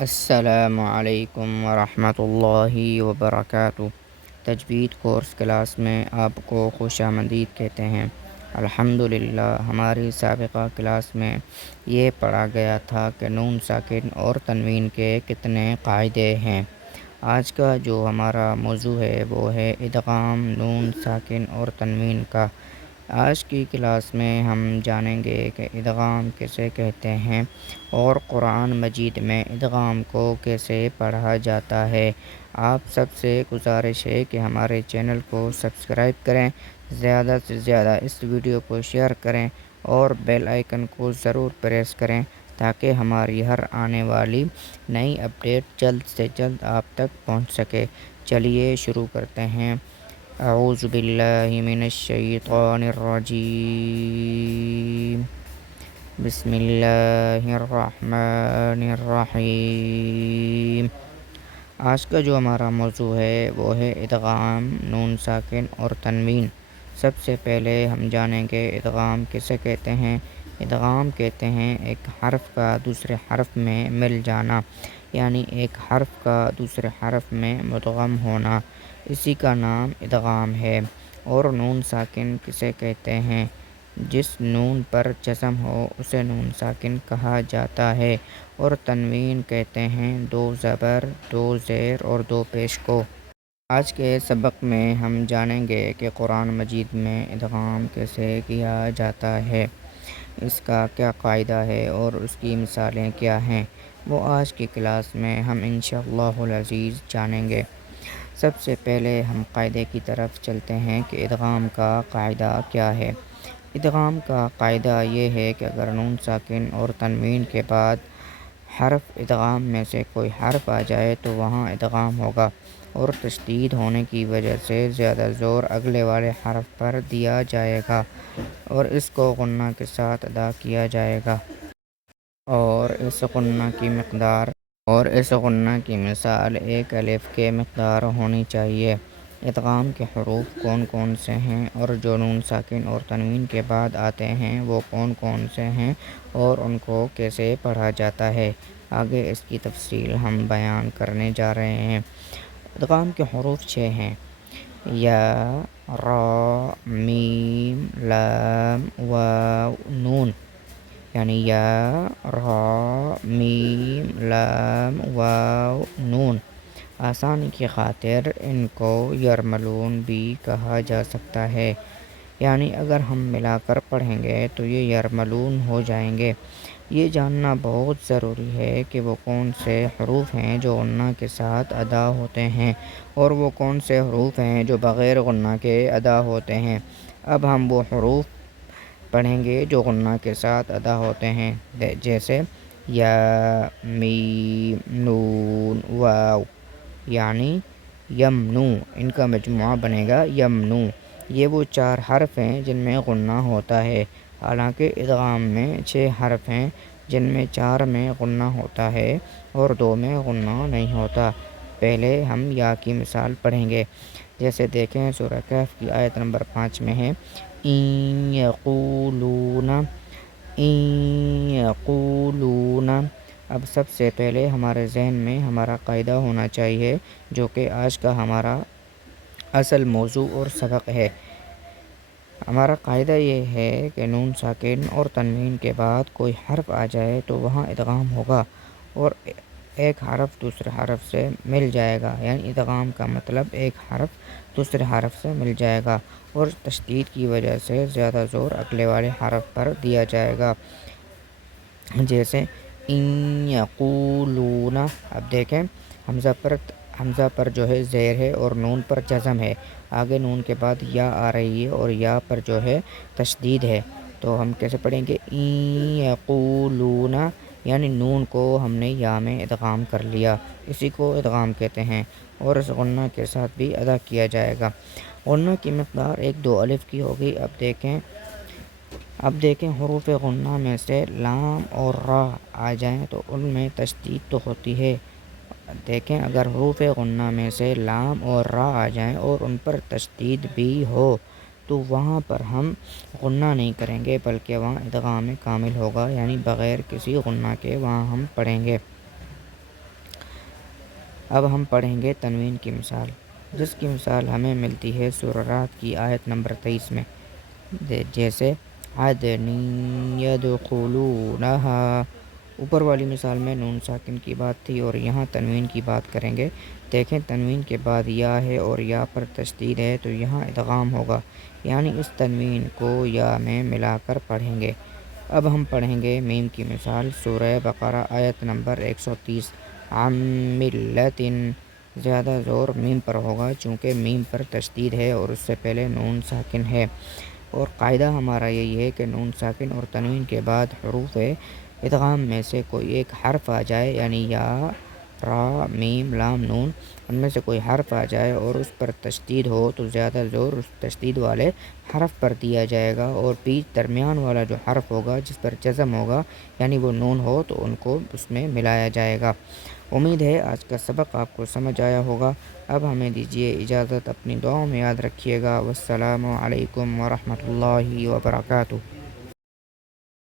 السلام علیکم ورحمۃ اللہ وبرکاتہ۔ تجوید کورس کلاس میں آپ کو خوش آمدید کہتے ہیں۔ الحمدللہ ہماری سابقہ کلاس میں یہ پڑھا گیا تھا کہ نون ساکن اور تنوین کے کتنے قاعدے ہیں۔ آج کا جو ہمارا موضوع ہے وہ ہے ادغام نون ساکن اور تنوین کا۔ آج کی کلاس میں ہم جانیں گے کہ ادغام کسے کہتے ہیں اور قرآن مجید میں ادغام کو کیسے پڑھا جاتا ہے۔ آپ سب سے گزارش ہے کہ ہمارے چینل کو سبسکرائب کریں، زیادہ سے زیادہ اس ویڈیو کو شیئر کریں اور بیل آئیکن کو ضرور پریس کریں تاکہ ہماری ہر آنے والی نئی اپڈیٹ جلد سے جلد آپ تک پہنچ سکے۔ چلیے شروع کرتے ہیں۔ اعوذ باللہ من الشیطان الرجیم، بسم اللہ الرحمن الرحیم۔ آج کا جو ہمارا موضوع ہے وہ ہے ادغام نون ساکن اور تنوین۔ سب سے پہلے ہم جانیں گے ادغام کسے کہتے ہیں۔ ادغام کہتے ہیں ایک حرف کا دوسرے حرف میں مل جانا، یعنی ایک حرف کا دوسرے حرف میں مدغم ہونا، اسی کا نام ادغام ہے۔ اور نون ساکن کسے کہتے ہیں؟ جس نون پر جزم ہو اسے نون ساکن کہا جاتا ہے۔ اور تنوین کہتے ہیں دو زبر، دو زیر اور دو پیش کو۔ آج کے سبق میں ہم جانیں گے کہ قرآن مجید میں ادغام کیسے کیا جاتا ہے، اس کا کیا قاعدہ ہے اور اس کی مثالیں کیا ہیں، وہ آج کی کلاس میں ہم انشاءاللہ العزیز جانیں گے۔ سب سے پہلے ہم قاعدے کی طرف چلتے ہیں کہ ادغام کا قاعدہ کیا ہے۔ ادغام کا قاعدہ یہ ہے کہ اگر نون ساکن اور تنوین کے بعد حرف ادغام میں سے کوئی حرف آ جائے تو وہاں ادغام ہوگا، اور تشدید ہونے کی وجہ سے زیادہ زور اگلے والے حرف پر دیا جائے گا اور اس کو غنہ کے ساتھ ادا کیا جائے گا۔ اور اس غنہ کی مثال ایک الف کے مقدار ہونی چاہیے۔ ادغام کے حروف کون کون سے ہیں اور جو نون ساکن اور تنوین کے بعد آتے ہیں وہ کون کون سے ہیں اور ان کو کیسے پڑھا جاتا ہے، آگے اس کی تفصیل ہم بیان کرنے جا رہے ہیں۔ ادغام کے حروف 6 ہیں: یا، را، میم، لام، واو، نون، یعنی یا، را، میم، لام، واو، نون۔ آسانی کی خاطر ان کو یرملون بھی کہا جا سکتا ہے، یعنی اگر ہم ملا کر پڑھیں گے تو یہ یرملون ہو جائیں گے۔ یہ جاننا بہت ضروری ہے کہ وہ کون سے حروف ہیں جو غنہ کے ساتھ ادا ہوتے ہیں اور وہ کون سے حروف ہیں جو بغیر غنہ کے ادا ہوتے ہیں۔ اب ہم وہ حروف پڑھیں گے جو غنہ کے ساتھ ادا ہوتے ہیں، جیسے یا، میم، نون، واو، یعنی یمنو، ان کا مجموعہ بنے گا یمنو۔ یہ وہ 4 حرف ہیں جن میں غنہ ہوتا ہے، حالانکہ ادغام میں 6 حرف ہیں جن میں 4 میں غنہ ہوتا ہے اور 2 میں غنہ نہیں ہوتا۔ پہلے ہم یا کی مثال پڑھیں گے، جیسے دیکھیں سورہ کہف کی آیت نمبر 5 میں ہے این یقولون، این یقولون۔ اب سب سے پہلے ہمارے ذہن میں ہمارا قاعدہ ہونا چاہیے جو کہ آج کا ہمارا اصل موضوع اور سبق ہے۔ ہمارا قاعدہ یہ ہے کہ نون ساکن اور تنوین کے بعد کوئی حرف آ جائے تو وہاں ادغام ہوگا اور ایک حرف دوسرے حرف سے مل جائے گا، یعنی ادغام کا مطلب ایک حرف دوسرے حرف سے مل جائے گا اور تشدید کی وجہ سے زیادہ زور اگلے والے حرف پر دیا جائے گا، جیسے این یقولون۔ اب دیکھیں حمزہ پر جو ہے زیر ہے اور نون پر جزم ہے، آگے نون کے بعد یا آ رہی ہے اور یا پر جو ہے تشدید ہے، تو ہم کیسے پڑھیں گے؟ این یقولون، یعنی نون کو ہم نے یا میں ادغام کر لیا، اسی کو ادغام کہتے ہیں اور اس غنہ کے ساتھ بھی ادا کیا جائے گا۔ غنہ کی مقدار 1-2 الف کی ہوگی۔ اب دیکھیں حروف غنہ میں سے لام اور را آ جائیں تو ان میں تشدید تو ہوتی ہے۔ دیکھیں اگر حروف غنہ میں سے لام اور را آ جائیں اور ان پر تشدید بھی ہو تو وہاں پر ہم غنہ نہیں کریں گے بلکہ وہاں ادغام کامل ہوگا، یعنی بغیر کسی غنہ کے وہاں ہم پڑھیں گے۔ اب ہم پڑھیں گے تنوین کی مثال، جس کی مثال ہمیں ملتی ہے سورہ رعد کی آیت نمبر 23 میں، جیسے عدن یدخلونہا۔ اوپر والی مثال میں نون ساکن کی بات تھی اور یہاں تنوین کی بات کریں گے۔ دیکھیں تنوین کے بعد یا ہے اور یا پر تشدید ہے تو یہاں ادغام ہوگا، یعنی اس تنوین کو یا میں ملا کر پڑھیں گے۔ اب ہم پڑھیں گے میم کی مثال، سورہ بقرہ آیت نمبر 130، عَمِّلَّةٍ۔ زیادہ زور میم پر ہوگا چونکہ میم پر تشدید ہے اور اس سے پہلے نون ساکن ہے، اور قاعدہ ہمارا یہی ہے کہ نون ساکن اور تنوین کے بعد حروف ادغام میں سے کوئی ایک حرف آ جائے، یعنی یا، را، میم، لام، نون، ان میں سے کوئی حرف آ جائے اور اس پر تشدید ہو تو زیادہ زور اس تشدید والے حرف پر دیا جائے گا، اور بیچ درمیان والا جو حرف ہوگا جس پر جزم ہوگا یعنی وہ نون ہو تو ان کو اس میں ملایا جائے گا۔ امید ہے آج کا سبق آپ کو سمجھ آیا ہوگا۔ اب ہمیں دیجیے اجازت، اپنی دعاؤں میں یاد رکھیے گا۔ والسلام علیکم ورحمۃ اللہ وبرکاتہ۔